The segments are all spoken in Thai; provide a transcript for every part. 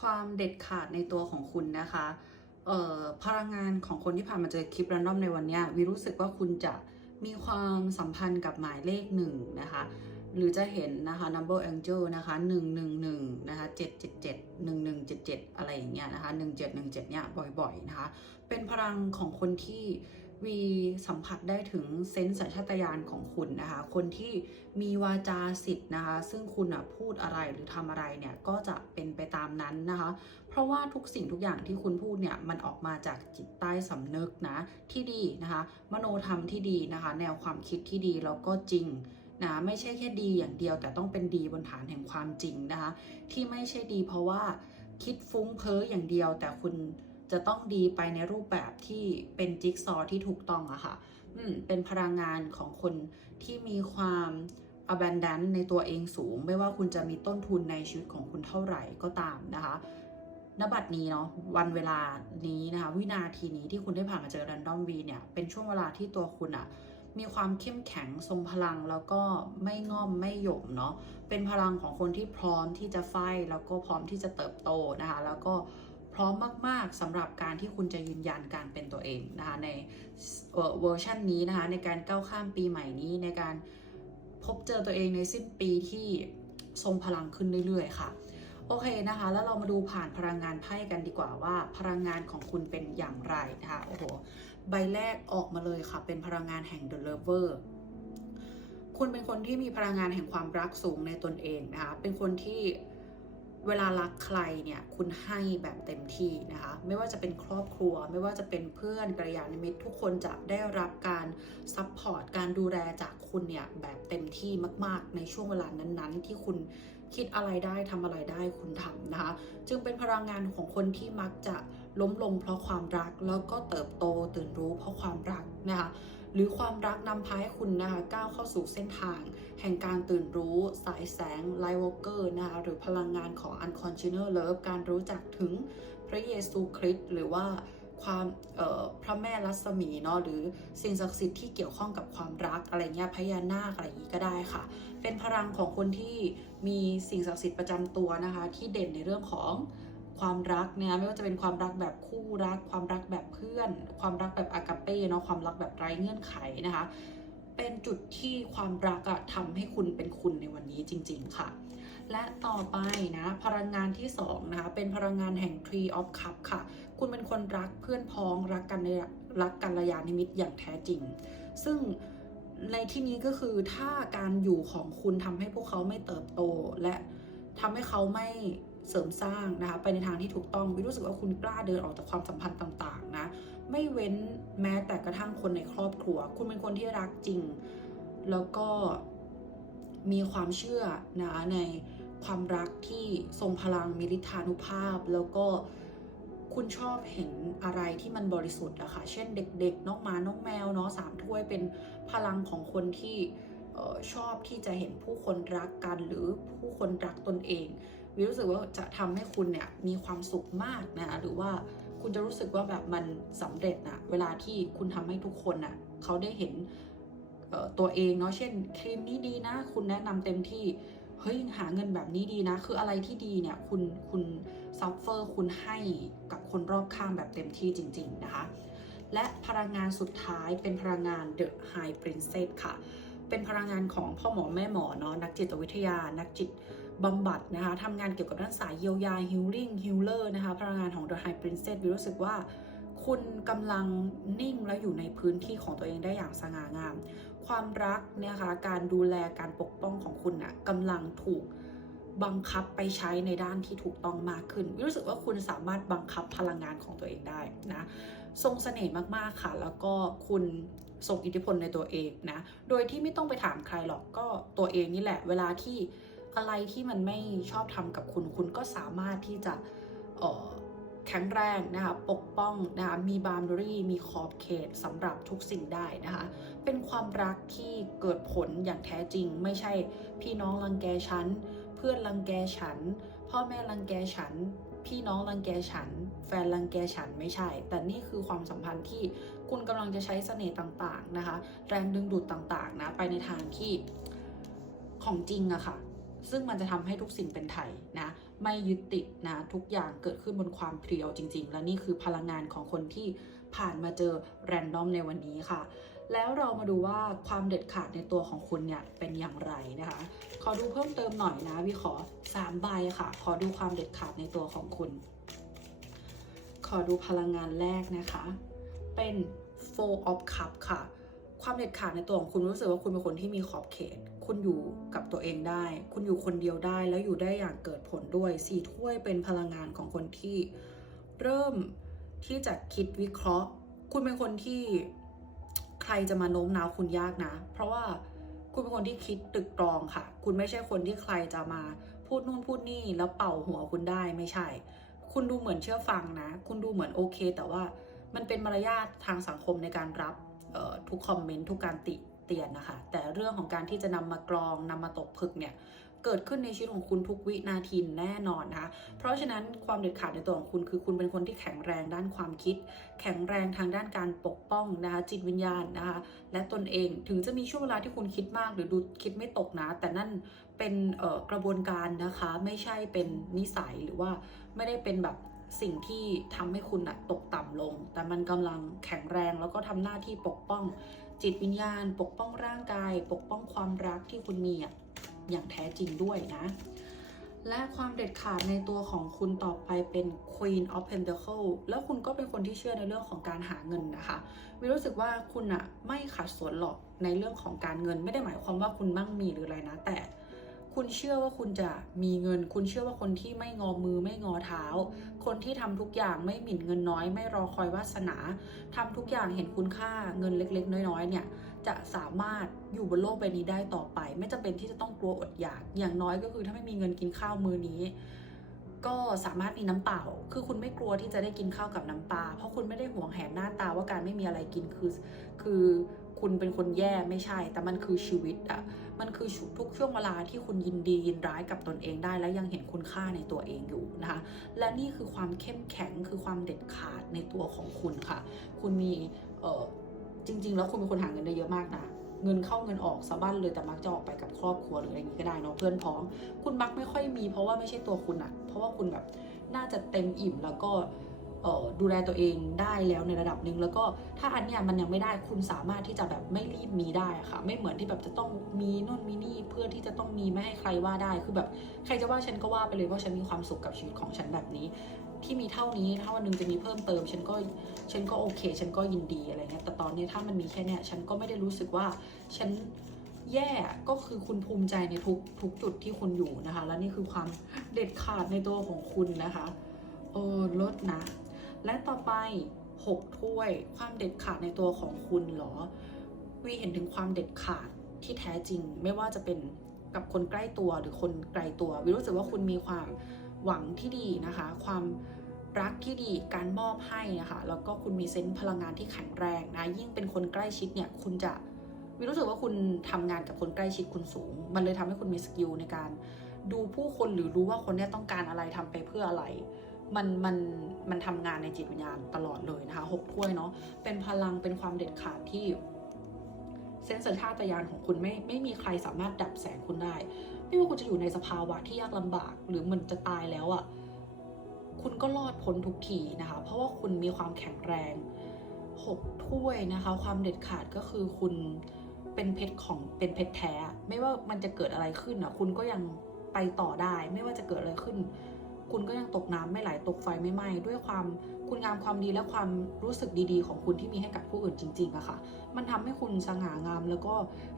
ความเด็ดขาดในตัวของคุณนะคะเอ่อพลังงานของคนที่ผ่านมาเจอคลิปรันดอมในวันนี้วีรู้สึกว่าคุณจะมีความสัมพันธ์กับหมายเลขหนึ่งนะคะหรือจะเห็นนะคะ number angel นะคะ111นะคะ777 1177 อะไรอย่างเงี้ยนะคะ 1717 เนี่ยบ่อยๆนะคะ เป็นพลังของคนที่ วีสัมผัสได้ถึงเซนส์สัญชาตญาณของคุณนะคะ คนที่มีวาจาสิทธิ์นะคะ ซึ่งคุณอะพูดอะไรหรือทำอะไรเนี่ยก็จะเป็นไปตามนั้นนะคะ เพราะว่าทุกสิ่งทุกอย่างที่คุณพูดเนี่ยมันออกมาจากจิตใต้สำนึกนะที่ดีนะคะ มโนธรรมที่ดีนะคะ แนวความคิดที่ดีแล้วก็จริงนะไม่ใช่แค่ดีอย่างเดียว แต่ต้องเป็นดีบนฐานแห่งความจริงนะคะ ที่ไม่ใช่ดีเพราะว่าคิดฟุ้งเพ้ออย่างเดียวแต่คุณ จะต้องดีไปในรูปแบบที่เป็นจิ๊กซอว์ที่ถูกต้องอะค่ะ อืม เป็นพลังงานของคนที่มีความ abundant ในตัวเองสูง ไม่ว่าคุณจะมีต้นทุนในชีวิตของคุณเท่าไหร่ก็ตามนะคะณบัดนี้เนาะวันเวลานี้นะคะวินาทีนี้ที่คุณได้ผ่านมาเจอ Random V เนี่ยเป็นช่วงเวลาที่ตัวคุณอะมีความเข้มแข็งทรงพลังแล้วก็ไม่ง่อมไม่หย่มเนาะเป็นพลังของคนที่พร้อมที่จะไฟแล้วก็พร้อมที่จะเติบโตนะคะแล้วก็ พร้อมมาก ๆสำหรับการที่คุณจะยืนยันการเป็นตัวเองนะคะในเอ่อเวอร์ชันนี้นะคะในการก้าวข้ามปีใหม่นี้ในการพบเจอตัวเองในสิ้นปีที่ทรงพลังขึ้นเรื่อยๆ ค่ะ โอเคนะคะ แล้วเรามาดูผ่านพลังงานไพ่กันดีกว่าว่าพลังงานของคุณเป็นอย่างไรนะคะโอ้โหใบแรกออกมาเลยค่ะ เป็นพลังงานแห่ง The Lover คุณเป็นคนที่มีพลังงานแห่งความรักสูงในตนเองนะคะ เป็นคนที่ เวลารักใครเนี่ยคุณให้แบบเต็มที่นะคะไม่ว่าจะเป็นครอบครัว ไม่ว่าจะเป็นเพื่อนกัลยาณมิตรทุกคนจะได้รับการซัพพอร์ตการดูแลจากคุณเนี่ยแบบเต็มที่มาก ๆ ในช่วงเวลานั้นๆ ที่คุณคิดอะไรได้ทำอะไรได้คุณทำนะคะ จึงเป็นพลังงานของคนที่มักจะล้มลงเพราะความรักแล้วก็เติบโตตื่นรู้เพราะความรักนะคะ หรือความรักนำพาให้คุณนะคะก้าวเข้าสู่เส้นทาง แห่งการตื่นรู้สายแสงไลท์วอลเกอร์นะคะหรือพลังงานของ unconscious love การรู้จักถึงพระเยซูคริสต์หรือว่าความพระแม่รัศมีเนาะหรือสิ่งศักดิ์สิทธิ์ที่เกี่ยวข้องกับความรักอะไรเงี้ยพญานาคอะไรอย่างนี้ก็ได้ค่ะ เป็นพลังของคนที่มีสิ่งศักดิ์สิทธิ์ประจำตัวนะคะ ที่เด่นในเรื่องของ ความรักเนี่ยไม่ว่าจะเป็นความรักแบบคู่รัก ความรักแบบเพื่อน ความรักแบบอากาเป้เนาะความรักแบบไร้เงื่อนไขนะคะ เป็นจุดที่ความรักอะทำให้คุณเป็นคุณในวันนี้จริง ๆ ค่ะ และต่อไปนะพลังงานที่2นะคะเป็นพลังงานแห่ง Tree of Cup ค่ะ คุณเป็นคนรักเพื่อนพ้องรักกันในรักกัลยาณมิตอย่างแท้จริง ซึ่งในที่นี้ก็คือถ้าการอยู่ของคุณทำให้พวกเขาไม่เติบโตและทำให้เขาไม่ เสริมสร้างนะคะไปในทางที่ถูกต้องวิรู้สึกว่าคุณกล้าเดินออกจากความสัมพันธ์ต่างๆนะไม่เว้นแม้แต่กระทั่งคนในครอบครัว คุณเป็นคนที่รักจริง แล้วก็มีความเชื่อนะในความรักที่ทรงพลังมีฤทธานุภาพ แล้วก็คุณชอบเห็นอะไรที่มันบริสุทธิ์อะค่ะ เช่นเด็กๆ น้องหมา น้องแมวเนาะสามถ้วยเป็นพลังของคนที่ชอบที่จะเห็นผู้คนรักกันหรือผู้คนรักตนเอง วิรู้สึกว่าจะทำให้คุณเนี่ยมีความสุขมากนะหรือว่าคุณจะรู้สึกว่าแบบมันสำเร็จนะเวลาที่คุณทำให้ทุกคนน่ะเขาได้เห็นตัวเองเนาะเช่นครีมนี้ดีนะ คุณแนะนำเต็มที่เฮ้ยหาเงินแบบนี้ดีนะ คืออะไรที่ดีเนี่ยคุณคุณซัฟเฟอร์คุณให้กับคนรอบข้างแบบเต็มที่จริง ๆ นะคะ และพลังงานสุดท้ายเป็นพลังงาน The High Princess ค่ะ เป็นพลังงานของพ่อหมอแม่หมอเนาะนักจิตวิทยา นักจิต บำบัดนะคะทำงานเกี่ยวกับด้านสายเยียวยา healing healer นะคะพลังงานของ The High Princess วิรู้สึกว่า คุณกำลังนิ่งและอยู่ในพื้นที่ของตัวเองได้อย่างสง่างาม ความรักเนี่ยค่ะการดูแลการปกป้องของคุณน่ะกำลังถูกบังคับไปใช้ในด้านที่ถูกต้องมากขึ้น รู้สึกว่าคุณสามารถบังคับพลังงานของตัวเองได้นะ ทรงเสน่ห์มากๆค่ะ แล้วก็คุณทรงอิทธิพลในตัวเองนะ โดยที่ไม่ต้องไปถามใครหรอก ก็ตัวเองนี่แหละ เวลาที่ อะไรที่มันไม่ชอบทำกับคุณ คุณก็สามารถที่จะแข็งแรงนะคะปกป้องนะคะมีบ o ม d ด r y มีขอบเขตสำหรับทุกสิ่งได้นะคะเป็นความรักที่เกิดผลอย่างแท้จริง ไม่ใช่พี่น้องรังแกฉัน เพื่อนรังแกฉัน พ่อแม่รังแกฉัน พี่น้องรังแกฉัน แฟนรังแกฉันไม่ใช่ แต่นี่คือความสัมพันธ์ที่คุณกำลังจะใช้เสน่ห์ต่างๆนะคะแรงดึงดูดต่างๆนะไปในทางที่ของจริงอะค่ะ ซึ่งมันจะทำให้ทุกสิ่งเป็นไทยนะ ไม่ยึดติดนะ ทุกอย่างเกิดขึ้นบนความเพรียวจริง ๆ และนี่คือพลังงานของคนที่ผ่านมาเจอแรนดอมในวันนี้ค่ะ แล้วเรามาดูว่าความเด็ดขาดในตัวของคุณเนี่ยเป็นอย่างไรนะคะ ขอดูเพิ่มเติมหน่อยนะวิขอ3ใบค่ะ ขอดูความเด็ดขาดในตัวของคุณ ขอดูพลังงานแรกนะคะ เป็น four of cup ค่ะ ความเด็ดขาดในตัวของคุณรู้สึกว่าคุณเป็นคนที่มีขอบเขต คุณอยู่กับตัวเองได้ คุณอยู่คนเดียวได้แล้วอยู่ได้อย่างเกิดผลด้วยสี่ถ้วยเป็นพลังงานของคนที่เริ่มที่จะคิดวิเคราะห์ คุณเป็นคนที่ใครจะมาโน้มน้าวคุณยากนะ เพราะว่าคุณเป็นคนที่คิดตึกตรองค่ะ คุณไม่ใช่คนที่ใครจะมาพูดนู่นพูดนี่แล้วเป่าหัวคุณได้ไม่ใช่ คุณดูเหมือนเชื่อฟังนะ คุณดูเหมือนโอเค แต่ว่ามันเป็นมารยาททางสังคมในการรับทุกคอมเมนต์ทุกการติ เตียนนะคะ แต่เรื่องของการที่จะนำมากรองนำมาตกผึกเนี่ยเกิดขึ้นในชีวิตของคุณทุกวินาทีแน่นอนนะคะ เพราะฉะนั้นความเด็ดขาดในตัวของคุณคือคุณเป็นคนที่แข็งแรงด้านความคิด แข็งแรงทางด้านการปกป้องนะคะจิตวิญญาณนะคะและตนเองถึงจะมีช่วงเวลาที่คุณคิดมากหรือดูคิดไม่ตกนะ แต่นั่นเป็นกระบวนการนะคะไม่ใช่เป็นนิสัยหรือว่าไม่ได้เป็นแบบสิ่งที่ทำให้คุณอะตกต่ำลง แต่มันกำลังแข็งแรงแล้วก็ทำหน้าที่ปกป้อง จิตวิญญาณ ปกป้องร่างกาย ปกป้องความรักที่คุณมีอะอย่างแท้จริงด้วยนะ และความเด็ดขาดในตัวของคุณต่อไปเป็น Queen of Pentacle แล้วคุณก็เป็นคนที่เชื่อในเรื่องของการหาเงินนะคะวิรู้สึกว่าคุณอะไม่ขัดสนหรอกในเรื่องของการเงิน ไม่ได้หมายความว่าคุณมั่งมีหรืออะไรนะ แต่ คุณเชื่อว่าคุณจะมีเงิน คุณเชื่อว่าคนที่ไม่งอมือไม่งอเท้า คนที่ทำทุกอย่างไม่หมิ่นเงินน้อย ไม่รอคอยวาสนาทำทุกอย่างเห็นคุณค่าเงินเล็กๆ น้อยๆเนี่ยจะสามารถอยู่บนโลกใบนี้ได้ต่อไป ไม่จำเป็นที่จะต้องกลัวอดอยาก อย่างน้อยก็คือถ้าไม่มีเงินกินข้าวมื้อนี้ ก็สามารถมีน้ำเปล่า คือคุณไม่กลัวที่จะได้กินข้าวกับน้ำปลา เพราะคุณไม่ได้ห่วงแหนหน้าตาว่าการไม่มีอะไรกินคือ คือคุณเป็นคนแย่ไม่ใช่ แต่มันคือชีวิตอะ มันคือทุกช่วงเวลาที่คุณยินดียินร้ายกับตนเองได้ และยังเห็นคุณค่าในตัวเองอยู่นะคะ และนี่คือความเข้มแข็งคือความเด็ดขาดในตัวของคุณค่ะ คุณมีเออจริง ๆ แล้วคุณเป็นคนหาเงินได้เยอะมากนะเงินเข้าเงินออกสะบั้นเลยแต่มักจะออกไปกับครอบครัวหรืออะไรอย่างนี้ก็ได้เนาะเพื่อนพ้อง คุณมักไม่ค่อยมีเพราะว่าไม่ใช่ตัวคุณอะเพราะว่าคุณแบบน่าจะเต็มอิ่มแล้วก็ ดูแลตัวเองได้แล้วในระดับหนึ่งแล้วก็ถ้าอันเนี้ยมันยังไม่ได้คุณสามารถที่จะแบบไม่รีบมีได้ค่ะ ไม่เหมือนที่แบบจะต้องมีนู่นมีนี่เพื่อที่จะต้องมีไม่ให้ใครว่าได้คือแบบใครจะว่าฉันก็ว่าไปเลยว่าฉันมีความสุขกับชีวิตของฉันแบบนี้ ที่มีเท่านี้ถ้าวันหนึงจะมีเพิ่มเติม ฉันก็ฉันก็โอเค ฉันก็ยินดีอะไรเงี้ยแต่ตอนนี้ถ้ามันมีแค่เนี้ยฉันก็ไม่ได้รู้สึกว่าฉันแย่ก็คือคุณภูมิใจในทุกทุกจุดที่คุณอยู่นะคะ และนี่คือความเด็ดขาดในตัวของคุณนะคะ เออลดนะ และต่อไป 6 ถ้วยความเด็ดขาดในตัวของคุณเหรอ วีเห็นถึงความเด็ดขาดที่แท้จริง ไม่ว่าจะเป็นกับคนใกล้ตัวหรือคนไกลตัววีรู้สึกว่าคุณมีความหวังที่ดีนะคะ ความรักที่ดีการมอบให้นะคะแล้วก็คุณมีเซนส์พลังงานที่แข็งแรงนะ ยิ่งเป็นคนใกล้ชิดเนี่ยคุณจะวีรู้สึกว่าคุณทำงานกับคนใกล้ชิดคุณสูง มันเลยทำให้คุณมีสกิลในการดูผู้คนหรือรู้ว่าคนนี้ต้องการอะไรทำไปเพื่ออะไร มันมันมันทำงานในจิตวิญญาณตลอดเลยนะคะหกถ้วยเนาะเป็นพลังเป็นความเด็ดขาดที่เซนส์สัญชาตญาณของคุณไม่ไม่มีใครสามารถดับแสงคุณได้ ไม่ว่าคุณจะอยู่ในสภาวะที่ยากลำบาก หรือเหมันจะตายแล้วอะ่ะคุณก็รอดพ้นทุกทีนะคะ เพราะว่าคุณมีความแข็งแรงหกถ้วยนะคะ ความเด็ดขาดก็คือคุณเป็นเพชรของเป็นเพชรแท้ ไม่ว่ามันจะเกิดอะไรขึ้นอะ คุณก็ยังไปต่อได้ ไม่ว่าจะเกิดอะไรขึ้น คุณก็ยังตกน้ำไม่ไหลตกไฟไม่ไหม้ด้วยความคุณงามความดีและความรู้สึกดีๆ ของคุณที่มีให้กับผู้อื่นจริงๆอะค่ะ มันทำให้คุณสง่างามแล้วก็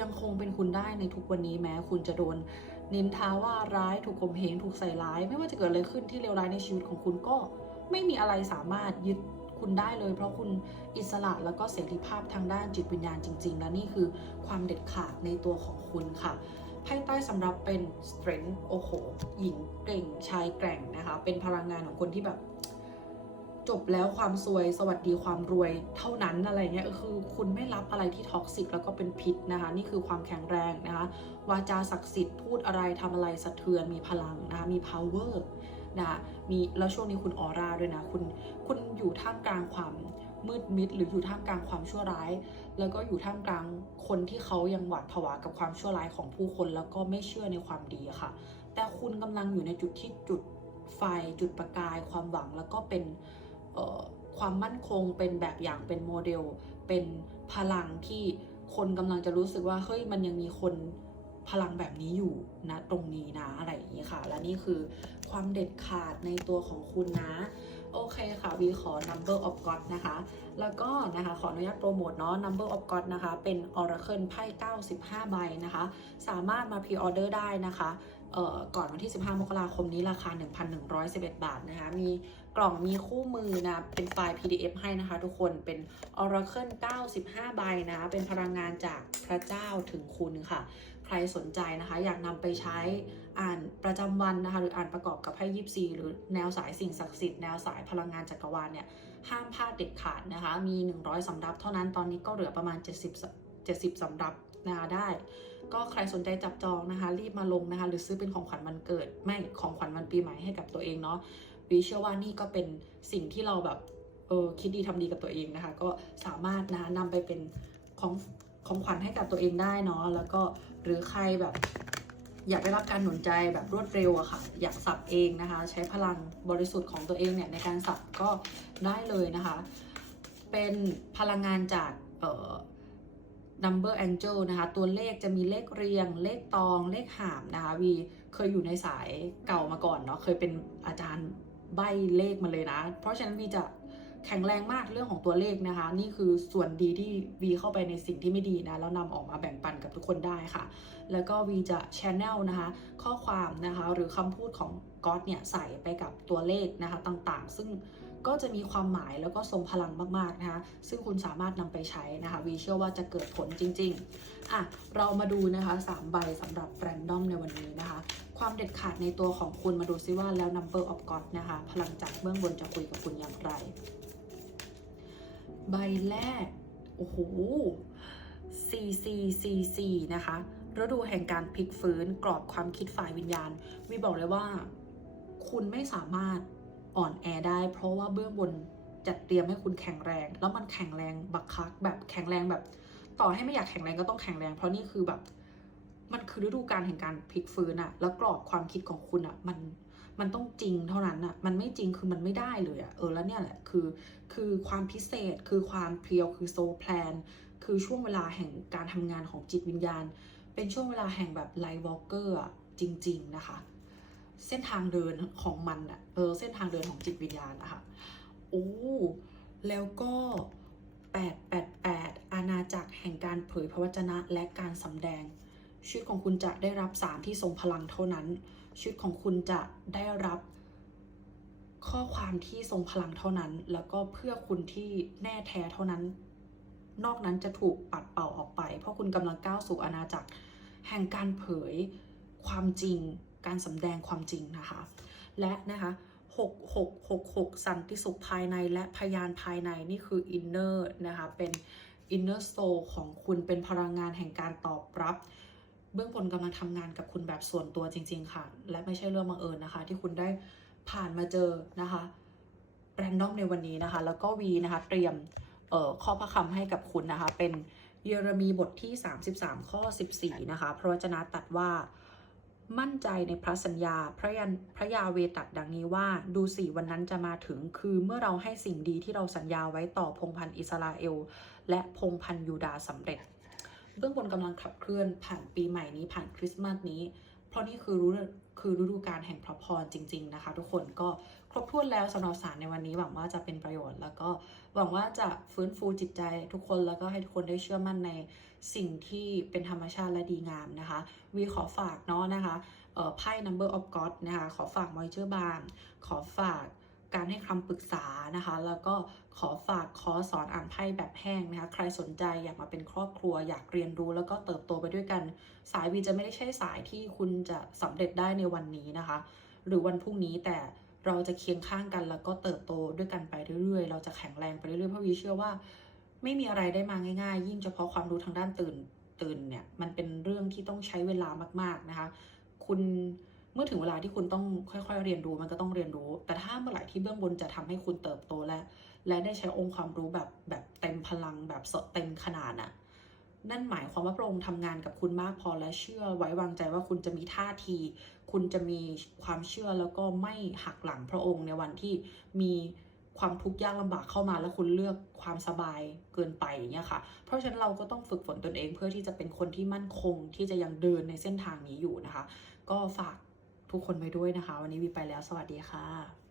ยังคงเป็นคุณได้ในทุกวันนี้แม้ คุณจะโดนนินทาว่าร้ายถูกข่มเหงถูกใส่ร้าย ไม่ว่าจะเกิดอะไรขึ้นที่เลวร้ายในชีวิตของคุณก็ไม่มีอะไรสามารถยึดคุณได้เลย เพราะคุณอิสระแล้วก็เสรีภาพทางด้านจิตวิญญาณจริง ๆ และนี่คือความเด็ดขาดในตัวของคุณค่ะ ไพ่ใต้สำหรับเป็น strength โอ้โห หญิงเก่งชายแกร่งนะคะ เป็นพลังงานของคนที่แบบ จบแล้วความซวยสวัสดีความรวยเท่านั้นอะไรเงี้ยคือคุณไม่รับอะไรที่ท็อกซิกแล้วก็เป็นพิษนะคะ นี่คือความแข็งแรงนะคะ วาจาศักดิ์สิทธิ์พูดอะไรทำอะไรสะเทือนมีพลังนะคะ มี power นะคะมีแล้วช่วงนี้คุณออร่าด้วยนะ คุณคุณอยู่ท่ามกลางความ มืดมิดหรืออยู่ท่ามกลางความชั่วร้าย แล้วก็อยู่ท่ามกลางคนที่เขายังหวาดผวากับความชั่วร้ายของผู้คน แล้วก็ไม่เชื่อในความดีค่ะ แต่คุณกำลังอยู่ในจุดที่จุดไฟจุดประกายความหวังแล้วก็เป็นความมั่นคงเป็นแบบอย่างเป็นโมเดล เป็นพลังที่คนกำลังจะรู้สึกว่าเฮ้ยมันยังมีคนพลังแบบนี้อยู่นะตรงนี้นะอะไรอย่างนี้ค่ะ และนี่คือความเด็ดขาดในตัวของคุณนะ โอเคค่ะวีขอ number of god นะคะ แล้วก็นะคะขออนุญาตโปรโมทเนาะ number of god นะคะ เป็น oracle ไพ่ 95 ใบนะคะ สามารถมา pre order ได้นะคะก่อนวันที่ 15 มกราคมนี้ราคา 1,111 บาทนะคะ มีกล่องมีคู่มือนะ เป็นไฟล์ PDF ให้นะคะทุกคน เป็น oracle 95 ใบนะ เป็นพลังงานจากพระเจ้าถึงคุณค่ะ ใครสนใจนะคะ อยากนำไปใช้ อ่านประจำวันนะคะหรืออ่านประกอบกับไพ่ยิปซีหรือแนวสายสิ่งศักดิ์สิทธิ์แนวสายพลังงานจักรวาลเนี่ยห้ามพลาดเด็ดขาดนะคะมี 100 สำรับเท่านั้นตอนนี้ก็เหลือประมาณ 70 70 สำรับนะคะได้ ก็ใครสนใจจับจองนะคะ รีบมาลงนะคะ หรือซื้อเป็นของขวัญวันเกิด ไม่ของขวัญวันปีใหม่ให้กับตัวเองเนาะวีเชื่อว่านี่ก็เป็นสิ่งที่เราแบบเออคิดดีทำดีกับตัวเองนะคะ ก็สามารถนะคะนำไปเป็นของของขวัญให้กับตัวเองได้เนาะแล้วก็หรือใครแบบ อยากได้รับการหนุนใจแบบรวดเร็วอะค่ะ อยากสับเองนะคะ ใช้พลังบริสุทธิ์ของตัวเองเนี่ยในการสับก็ได้เลยนะคะ เป็นพลังงานจากเอ่อ number angel นะคะ ตัวเลขจะมีเลขเรียง เลขตอง เลขหามนะคะวีเคยอยู่ในสายเก่ามาก่อนเนาะ เคยเป็นอาจารย์ใบเลขมาเลยนะ เพราะฉะนั้นวีจะ แข็งแรงมากเรื่องของตัวเลขนะคะ นี่คือส่วนดีที่วีเข้าไปในสิ่งที่ไม่ดีนะแล้วนำออกมาแบ่งปันกับทุกคนได้ค่ะ แล้วก็วีจะแชแนลนะคะ ข้อความนะคะหรือคำพูดของก๊อตเนี่ยใส่ไปกับตัวเลขนะคะต่างๆ ซึ่งก็จะมีความหมายแล้วก็ทรงพลังมากๆนะคะ ซึ่งคุณสามารถนำไปใช้นะคะ วีเชื่อว่าจะเกิดผลจริง ๆ อะ เรามาดูนะคะ 3 ใบสำหรับแรนดอมในวันนี้นะคะ ความเด็ดขาดในตัวของคุณมาดูซิว่าแล้ว number of god นะคะ พลังจากเบื้องบนจะคุยกับคุณอย่างไร ใบแรก โอ้โห CC CC นะคะฤดูแห่งการพลิกฟื้นกรอบความคิดฝ่ายวิญญาณ วีบอกเลยว่า คุณไม่สามารถอ่อนแอได้ เพราะว่าเบื้องบนจัดเตรียมให้คุณแข็งแรง แล้วมันแข็งแรงบักคักแบบแข็งแรงแบบ ต่อให้ไม่อยากแข็งแรงก็ต้องแข็งแรง เพราะนี่คือแบบ มันคือฤดูการแห่งการพลิกฟื้นอะแล้วกรอบความคิดของคุณอะมัน มันต้องจริงเท่านั้นอะมันไม่จริงคือมันไม่ได้เลยอะเออแล้วเนี่ยแหละคือคือความพิเศษคือความเพียวคือโซแพลนคือช่วงเวลาแห่งการทำงานของจิตวิญญาณ เป็นช่วงเวลาแห่งแบบไลท์วอล์กเกอร์จริง ๆ นะคะ เส้นทางเดินของมันอะเออเส้นทางเดินของจิตวิญญาณนะคะโอ้แล้วก็888 อาณาจักรแห่งการเผยพระวจนะและการสำแดงชีวิตของคุณจะได้รับสารที่ทรงพลังเท่านั้น ชีวิตของคุณจะได้รับข้อความที่ทรงพลังเท่านั้น แล้วก็เพื่อคุณที่แน่แท้เท่านั้น นอกนั้นจะถูกปัดเป่าออกไป เพราะคุณกำลังก้าวสู่อาณาจักรแห่งการเผยความจริง การสำแดงความจริงนะคะ และนะคะ6666 สันติสุขภายในและพยานภายในนี่คืออินเนอร์นะคะ เป็นอินเนอร์โซของคุณเป็นพลังงานแห่งการตอบรับ เบื้องบนกำลังทำงานกับคุณแบบส่วนตัวจริง ๆ ค่ะ และไม่ใช่เรื่องบังเอิญนะคะ ที่คุณได้ผ่านมาเจอนะคะแรนดอมในวันนี้นะคะ แล้วก็วีนะคะ เตรียมเอ่อข้อพระคำให้กับคุณนะคะ เป็นเยเรมีบทที่ 33 ข้อ 14 นะคะ พระวจนะตัดว่ามั่นใจในพระสัญญาพระยันพระยาเวตัดดังนี้ว่าดูสิวันนั้นจะมาถึงคือเมื่อเราให้สิ่งดีที่เราสัญญาไว้ต่อพงพันอิสราเอล และพงพันยูดาสำเร็จ เบื้องบนกำลังขับเคลื่อนผ่านปีใหม่นี้ผ่านคริสต์มาสนี้ เพราะนี่คือรู้คือฤดูการแห่งพระพรจริง ๆนะคะ ทุกคนก็ครบถ้วนแล้วสำหรับสารในวันนี้หวังว่าจะเป็นประโยชน์ แล้วก็หวังว่าจะฟื้นฟูจิตใจทุกคนแล้วก็ให้ทุกคนได้เชื่อมั่นในสิ่งที่เป็นธรรมชาติและดีงามนะคะวีขอฝากเนาะนะคะเอ่อไพ่ number of god นะคะขอฝาก moisture balm ขอฝาก การให้คำปรึกษานะคะ แล้วก็ขอฝากคอร์สสอนอ่านไพ่แบบแห้งนะคะ ใครสนใจอยากมาเป็นครอบครัว อยากเรียนรู้แล้วก็เติบโตไปด้วยกัน สายวีจะไม่ได้ใช่สายที่คุณจะสำเร็จได้ในวันนี้นะคะ หรือวันพรุ่งนี้แต่เราจะเคียงข้างกันแล้วก็เติบโตด้วยกันไปเรื่อยๆ เราจะแข็งแรงไปเรื่อยๆ เพราะวีเชื่อว่า ไม่มีอะไรได้มาง่าย ๆ ยิ่งเฉพาะความรู้ทางด้านตื่นตื่นเนี่ยมันเป็นเรื่องที่ต้องใช้เวลามาก ๆนะคะ คุณ เมื่อถึงเวลาที่คุณต้องค่อยๆ เรียนรู้มันก็ต้องเรียนรู้ แต่ถ้าเมื่อไหร่ที่เบื้องบนจะทำให้คุณเติบโตและ และได้ใช้องค์ความรู้แบบแบบเต็มพลังแบบสดเต็มขนาดน่ะนั่นหมายความว่าพระองค์ทำงานกับคุณมากพอและเชื่อไว้วางใจว่าคุณจะมีท่าที คุณจะมีความเชื่อแล้วก็ไม่หักหลังพระองค์ในวันที่มีความทุกข์ยากลำบากเข้ามาแล้วคุณเลือกความสบายเกินไปอย่างเงี้ยค่ะ เพราะฉะนั้นเราก็ต้องฝึกฝนตนเองเพื่อที่จะเป็นคนที่มั่นคงที่จะยังเดินในเส้นทางนี้อยู่นะคะ ก็ฝาก ทุกคนไปด้วยนะคะ วันนี้วีไปแล้วสวัสดีค่ะ